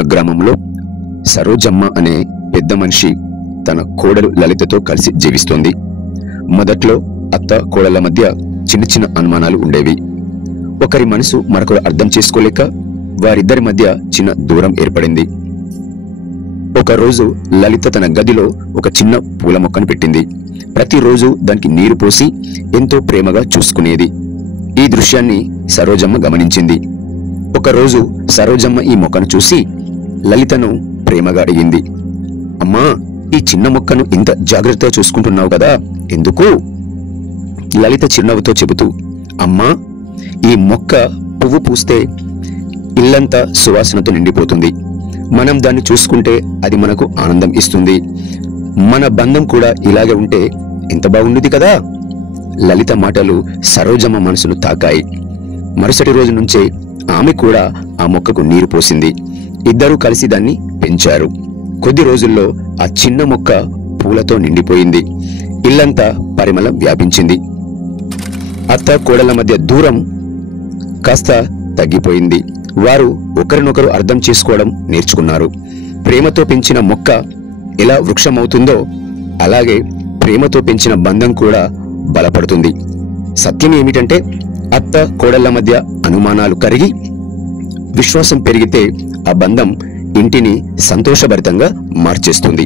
చిన్న గ్రామంలో సరోజమ్మ అనే పెద్ద మనిషి తన కోడలు లలితతో కలిసి జీవిస్తోంది. మొదట్లో అత్త కోడల మధ్య చిన్న చిన్న అనుమానాలు ఉండేవి. ఒకరి మనసు మరొకరు అర్థం చేసుకోలేక వారిద్దరి మధ్య చిన్న దూరం ఏర్పడింది. ఒకరోజు లలిత తన గదిలో ఒక చిన్న పూల మొక్కను పెట్టింది. ప్రతిరోజు దానికి నీరు పోసి ఎంతో ప్రేమగా చూసుకునేది. ఈ దృశ్యాన్ని సరోజమ్మ గమనించింది. ఒకరోజు సరోజమ్మ ఈ మొక్కను చూసి లలితను ప్రేమగా అడిగింది, అమ్మా, ఈ చిన్న మొక్కను ఇంత జాగ్రత్తగా చూసుకుంటున్నావు కదా, ఎందుకు? లలిత చిరునవ్వుతో చెబుతూ, అమ్మా, ఈ మొక్క పువ్వు పూస్తే ఇల్లంతా సువాసనతో నిండిపోతుంది. మనం దాన్ని చూసుకుంటే అది మనకు ఆనందం ఇస్తుంది. మన బంధం కూడా ఇలాగే ఉంటే ఎంత బాగుండేది కదా. లలిత మాటలు సరోజమ్మ మనసును తాకాయి. మరుసటి రోజు నుంచే ఆమె కూడా ఆ మొక్కకు నీరు పోసింది. ఇద్దరూ కలిసి దాన్ని పెంచారు. కొద్ది రోజుల్లో ఆ చిన్న మొక్క పూలతో నిండిపోయింది. ఇల్లంతా పరిమళం వ్యాపించింది. అత్త కోడళ్ల మధ్య దూరం కాస్త తగ్గిపోయింది. వారు ఒకరినొకరు అర్థం చేసుకోవడం నేర్చుకున్నారు. ప్రేమతో పెంచిన మొక్క ఎలా వృక్షమవుతుందో అలాగే ప్రేమతో పెంచిన బంధం కూడా బలపడుతుంది. సత్యం ఏమిటంటే, అత్త కోడళ్ల మధ్య అనుమానాలు కరిగి విశ్వాసం పెరిగితే ఆ బంధం ఇంటిని సంతోషభరితంగా మార్చేస్తుంది.